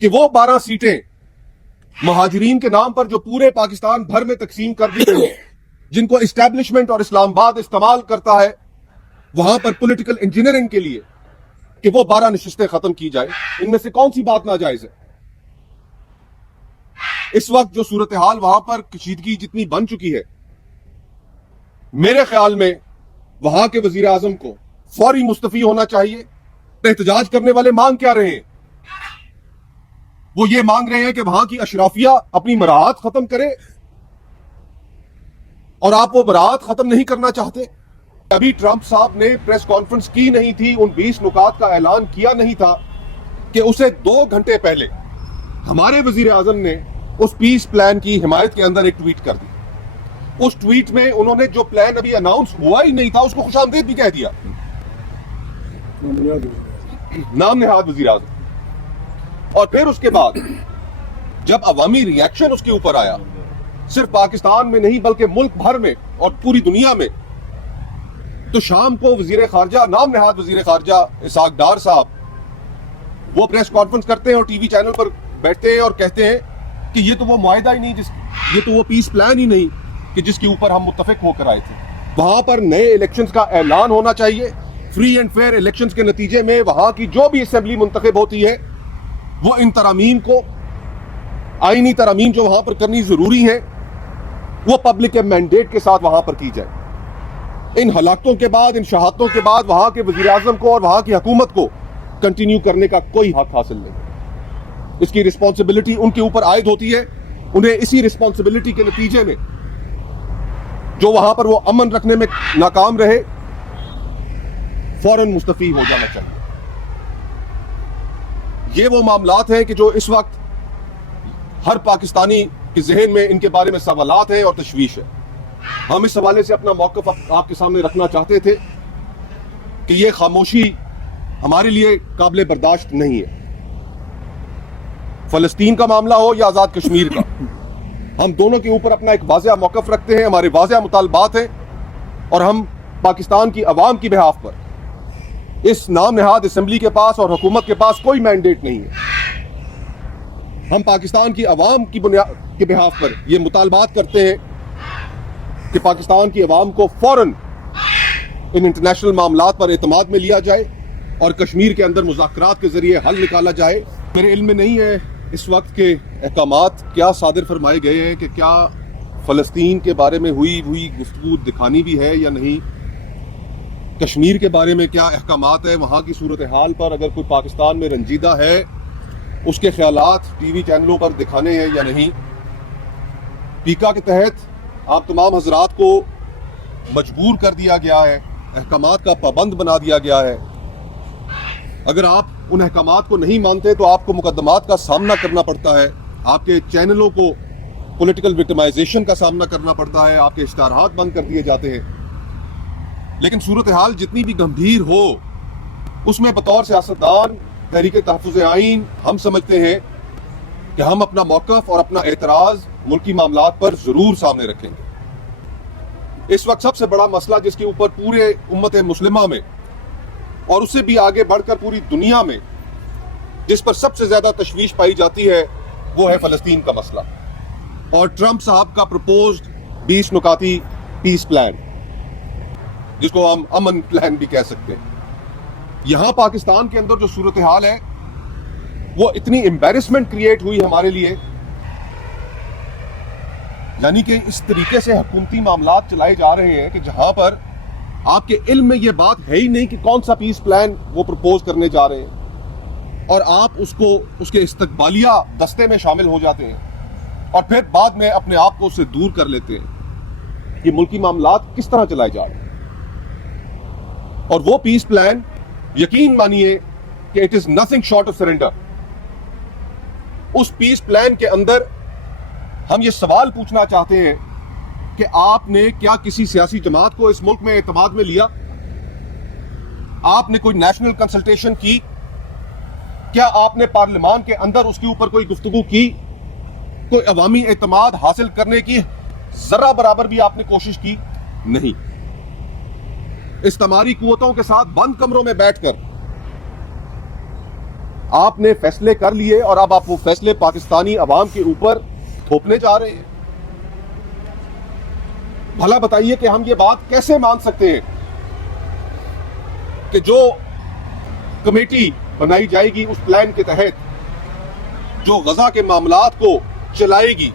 کہ وہ 12 سیٹیں مہاجرین کے نام پر جو پورے پاکستان بھر میں تقسیم کر دی گئی، جن کو اسٹیبلشمنٹ اور اسلام آباد استعمال کرتا ہے وہاں پر پولیٹیکل انجینئرنگ کے لیے، کہ وہ 12 نشستیں ختم کی جائے، ان میں سے کون سی بات ناجائز ہے؟ اس وقت جو صورتحال وہاں پر کشیدگی جتنی بن چکی ہے، میرے خیال میں وہاں کے وزیر اعظم کو فوری مستعفی ہونا چاہیے۔ احتجاج کرنے والے مانگ کیا رہے ہیں؟ وہ یہ مانگ رہے ہیں کہ وہاں کی اشرافیہ اپنی مراعات ختم کرے، اور آپ وہ مراعات ختم نہیں کرنا چاہتے۔ ابھی ٹرمپ صاحب نے پریس کانفرنس کی نہیں تھی، ان 20 نکات کا اعلان کیا نہیں تھا کہ اسے 2 گھنٹے پہلے ہمارے وزیر اعظم نے اس پیس پلان کی حمایت کے اندر ایک ٹویٹ کر دی۔ اس ٹویٹ میں انہوں نے جو پلان ابھی اناؤنس ہوا ہی نہیں تھا اس کو خوش آمدید بھی کہہ دیا، نام نہاد وزیر اعظم۔ اور پھر اس کے بعد جب عوامی ری ایکشن اس کے اوپر آیا، صرف پاکستان میں نہیں بلکہ ملک بھر میں اور پوری دنیا میں، تو شام کو وزیر خارجہ، نام نہاد وزیر خارجہ اسحاق ڈار صاحب وہ پریس کانفرنس کرتے ہیں اور ٹی وی چینل پر بیٹھتے ہیں اور کہتے ہیں کہ یہ تو وہ معاہدہ ہی نہیں، یہ تو وہ پیس پلان ہی نہیں کہ جس کے اوپر ہم متفق ہو کر آئے تھے۔ وہاں پر نئے الیکشنز کا اعلان ہونا چاہیے، فری اینڈ فیئر الیکشنز کے نتیجے میں وہاں کی جو بھی اسمبلی منتخب ہوتی ہے وہ ان ترامیم کو، آئینی ترامیم جو وہاں پر کرنی ضروری ہے، وہ پبلک کے مینڈیٹ کے ساتھ وہاں پر کی جائے۔ ان ہلاکتوں کے بعد، ان شہادتوں کے بعد وہاں کے وزیر اعظم کو اور وہاں کی حکومت کو کنٹینیو کرنے کا کوئی حق حاصل نہیں۔ اس کی رسپانسبلٹی ان کے اوپر عائد ہوتی ہے، انہیں اسی رسپانسبلٹی کے نتیجے میں جو وہاں پر وہ امن رکھنے میں ناکام رہے، فوراً مستعفی ہو جانا چاہیے۔ یہ وہ معاملات ہیں کہ جو اس وقت ہر پاکستانی کے ذہن میں ان کے بارے میں سوالات ہیں اور تشویش ہے۔ ہم اس حوالے سے اپنا موقف آپ کے سامنے رکھنا چاہتے تھے کہ یہ خاموشی ہمارے لیے قابل برداشت نہیں ہے۔ فلسطین کا معاملہ ہو یا آزاد کشمیر کا، ہم دونوں کے اوپر اپنا ایک واضح موقف رکھتے ہیں، ہمارے واضح مطالبات ہیں، اور ہم پاکستان کی عوام کی بہاف پر، اس نام نہاد اسمبلی کے پاس اور حکومت کے پاس کوئی مینڈیٹ نہیں ہے۔ ہم پاکستان کی عوام کی بنیاد کے بہاف پر یہ مطالبات کرتے ہیں کہ پاکستان کی عوام کو فوراً ان انٹرنیشنل معاملات پر اعتماد میں لیا جائے اور کشمیر کے اندر مذاکرات کے ذریعے حل نکالا جائے۔ میرے علم میں نہیں ہے اس وقت کے احکامات کیا صادر فرمائے گئے ہیں، کہ کیا فلسطین کے بارے میں ہوئی گفتگو دکھانی بھی ہے یا نہیں، کشمیر کے بارے میں کیا احکامات ہیں، وہاں کی صورتحال پر اگر کوئی پاکستان میں رنجیدہ ہے اس کے خیالات ٹی وی چینلوں پر دکھانے ہیں یا نہیں۔ پیکا کے تحت آپ تمام حضرات کو مجبور کر دیا گیا ہے، احکامات کا پابند بنا دیا گیا ہے۔ اگر آپ ان احکامات کو نہیں مانتے تو آپ کو مقدمات کا سامنا کرنا پڑتا ہے، آپ کے چینلوں کو پولیٹیکل وکٹمائزیشن کا سامنا کرنا پڑتا ہے، آپ کے اشتہارات بند کر دیے جاتے ہیں۔ لیکن صورتحال جتنی بھی گمبھیر ہو، اس میں بطور سیاستدان تحریک تحفظ آئین ہم سمجھتے ہیں کہ ہم اپنا موقف اور اپنا اعتراض ملکی معاملات پر ضرور سامنے رکھیں گے۔ اس وقت سب سے بڑا مسئلہ جس کے اوپر پورے امت مسلمہ میں اور اس سے بھی آگے بڑھ کر پوری دنیا میں جس پر سب سے زیادہ تشویش پائی جاتی ہے وہ ہے فلسطین کا مسئلہ اور ٹرمپ صاحب کا پروپوزڈ 20 نکاتی پیس پلان، جس کو ہم امن پلان بھی کہہ سکتے ہیں۔ یہاں پاکستان کے اندر جو صورتحال ہے وہ اتنی امبیرسمنٹ کریٹ ہوئی ہمارے لیے، یعنی کہ اس طریقے سے حکومتی معاملات چلائے جا رہے ہیں کہ جہاں پر آپ کے علم میں یہ بات ہے ہی نہیں کہ کون سا پیس پلان وہ پروپوز کرنے جا رہے ہیں، اور آپ اس کے استقبالیہ دستے میں شامل ہو جاتے ہیں اور پھر بعد میں اپنے آپ کو اس سے دور کر لیتے ہیں۔ یہ ملکی معاملات کس طرح چلائے جا رہے ہیں؟ اور وہ پیس پلان یقین مانیے کہ it is nothing short of surrender. اس پیس پلان کے اندر ہم یہ سوال پوچھنا چاہتے ہیں کہ آپ نے کیا کسی سیاسی جماعت کو اس ملک میں اعتماد میں لیا؟ آپ نے کوئی نیشنل کنسلٹیشن کی؟ کیا آپ نے پارلیمان کے اندر اس کے اوپر کوئی گفتگو کی؟ کوئی عوامی اعتماد حاصل کرنے کی ذرہ برابر بھی آپ نے کوشش کی؟ نہیں۔ استعماری قوتوں کے ساتھ بند کمروں میں بیٹھ کر آپ نے فیصلے کر لیے اور اب آپ وہ فیصلے پاکستانی عوام کے اوپر تھوپنے جا رہے ہیں. بھلا بتائیے کہ ہم یہ بات کیسے مان سکتے ہیں کہ جو کمیٹی بنائی جائے گی اس پلان کے تحت جو غزہ کے معاملات کو چلائے گی،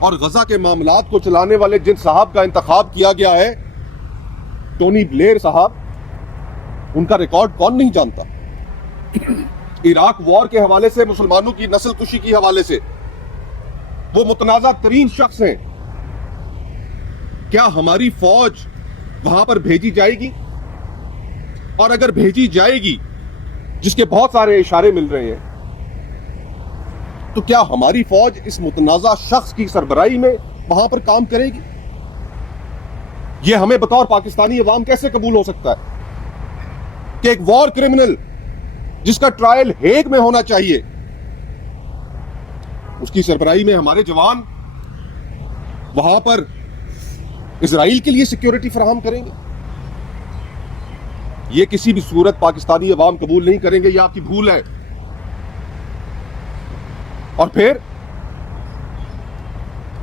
اور غزہ کے معاملات کو چلانے والے جن صاحب کا انتخاب کیا گیا ہے، ٹونی بلیئر صاحب، ان کا ریکارڈ کون نہیں جانتا؟ عراق وار کے حوالے سے، مسلمانوں کی نسل کشی کے حوالے سے وہ متنازع ترین شخص ہیں. کیا ہماری فوج وہاں پر بھیجی جائے گی؟ اور اگر بھیجی جائے گی، جس کے بہت سارے اشارے مل رہے ہیں، تو کیا ہماری فوج اس متنازع شخص کی سربراہی میں وہاں پر کام کرے گی؟ یہ ہمیں بطور پاکستانی عوام کیسے قبول ہو سکتا ہے کہ ایک وار کرمنل جس کا ٹرائل ہیگ میں ہونا چاہیے، اس کی سربراہی میں ہمارے جوان وہاں پر اسرائیل کے لیے سیکیورٹی فراہم کریں گے؟ یہ کسی بھی صورت پاکستانی عوام قبول نہیں کریں گے. یہ آپ کی بھول ہے. اور پھر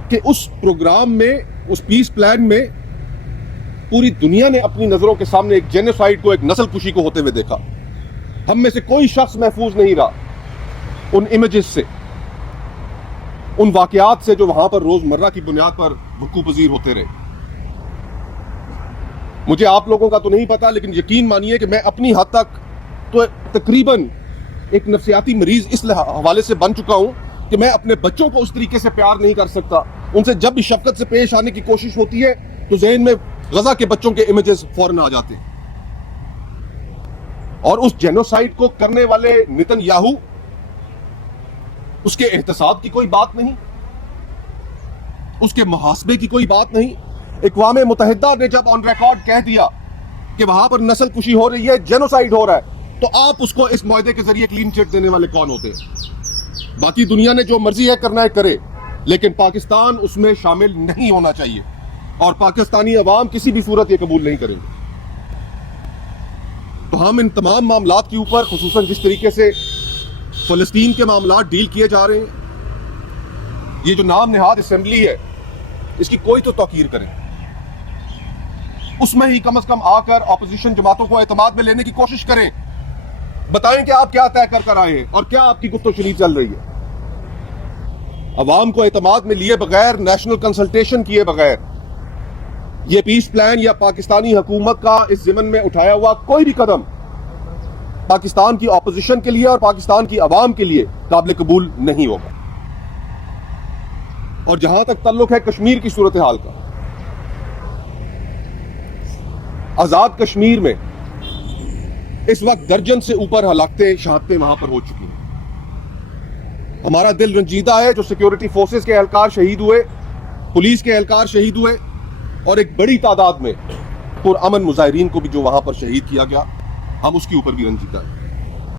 کہ اس پروگرام میں، اس پیس پلان میں پوری دنیا نے اپنی نظروں کے سامنے ایک جینوسائیڈ کو، ایک نسل کشی کو ہوتے ہوئے دیکھا. ہم میں سے کوئی شخص محفوظ نہیں رہا ان امیجز سے، ان واقعات سے جو وہاں پر روزمرہ کی بنیاد پر وقوع پذیر ہوتے رہے. مجھے آپ لوگوں کا تو نہیں پتا، لیکن یقین مانیے کہ میں اپنی حد تک تو تقریباً ایک نفسیاتی مریض اس حوالے سے بن چکا ہوں کہ میں اپنے بچوں کو اس طریقے سے پیار نہیں کر سکتا. ان سے جب بھی شفقت سے پیش آنے کی کوشش ہوتی ہے تو ذہن میں غزہ کے بچوں کے امیجز فوراً آ جاتے ہیں. اور اس جینوسائیڈ کو کرنے والے نتن یاہو، اس کے احتساب کی کوئی بات نہیں، اس کے محاسبے کی کوئی بات نہیں. اقوام متحدہ نے جب آن ریکارڈ کہہ دیا کہ وہاں پر نسل کشی ہو رہی ہے، جینوسائیڈ ہو رہا ہے، تو آپ اس کو اس معاہدے کے ذریعے کلین چٹ دینے والے کون ہوتے ہیں؟ باقی دنیا نے جو مرضی ہے کرنا ہے کرے، لیکن پاکستان اس میں شامل نہیں ہونا چاہیے، اور پاکستانی عوام کسی بھی صورت یہ قبول نہیں کریں گے. تو ہم ان تمام معاملات کے اوپر، خصوصاً جس طریقے سے فلسطین کے معاملات ڈیل کیے جا رہے ہیں، یہ جو نام نہاد اسمبلی ہے، اس کی کوئی تو توقیر کریں. اس میں ہی کم از کم آ کر اپوزیشن جماعتوں کو اعتماد میں لینے کی کوشش کریں. بتائیں کہ آپ کیا طے کر آئے ہیں اور کیا آپ کی گفت و شنید چل رہی ہے. عوام کو اعتماد میں لیے بغیر، نیشنل کنسلٹیشن کیے بغیر، یہ پیس پلان یا پاکستانی حکومت کا اس ضمن میں اٹھایا ہوا کوئی بھی قدم پاکستان کی اپوزیشن کے لیے اور پاکستان کی عوام کے لیے قابل قبول نہیں ہوگا. اور جہاں تک تعلق ہے کشمیر کی صورتحال کا، آزاد کشمیر میں اس وقت درجن سے اوپر ہلاکتیں، شہادتیں وہاں پر ہو چکی ہیں. ہمارا دل رنجیدہ ہے جو سیکیورٹی فورسز کے اہلکار شہید ہوئے، پولیس کے اہلکار شہید ہوئے، اور ایک بڑی تعداد میں پرامن مظاہرین کو بھی جو وہاں پر شہید کیا گیا، ہم اس کے اوپر بھی رنجیدہ ہیں.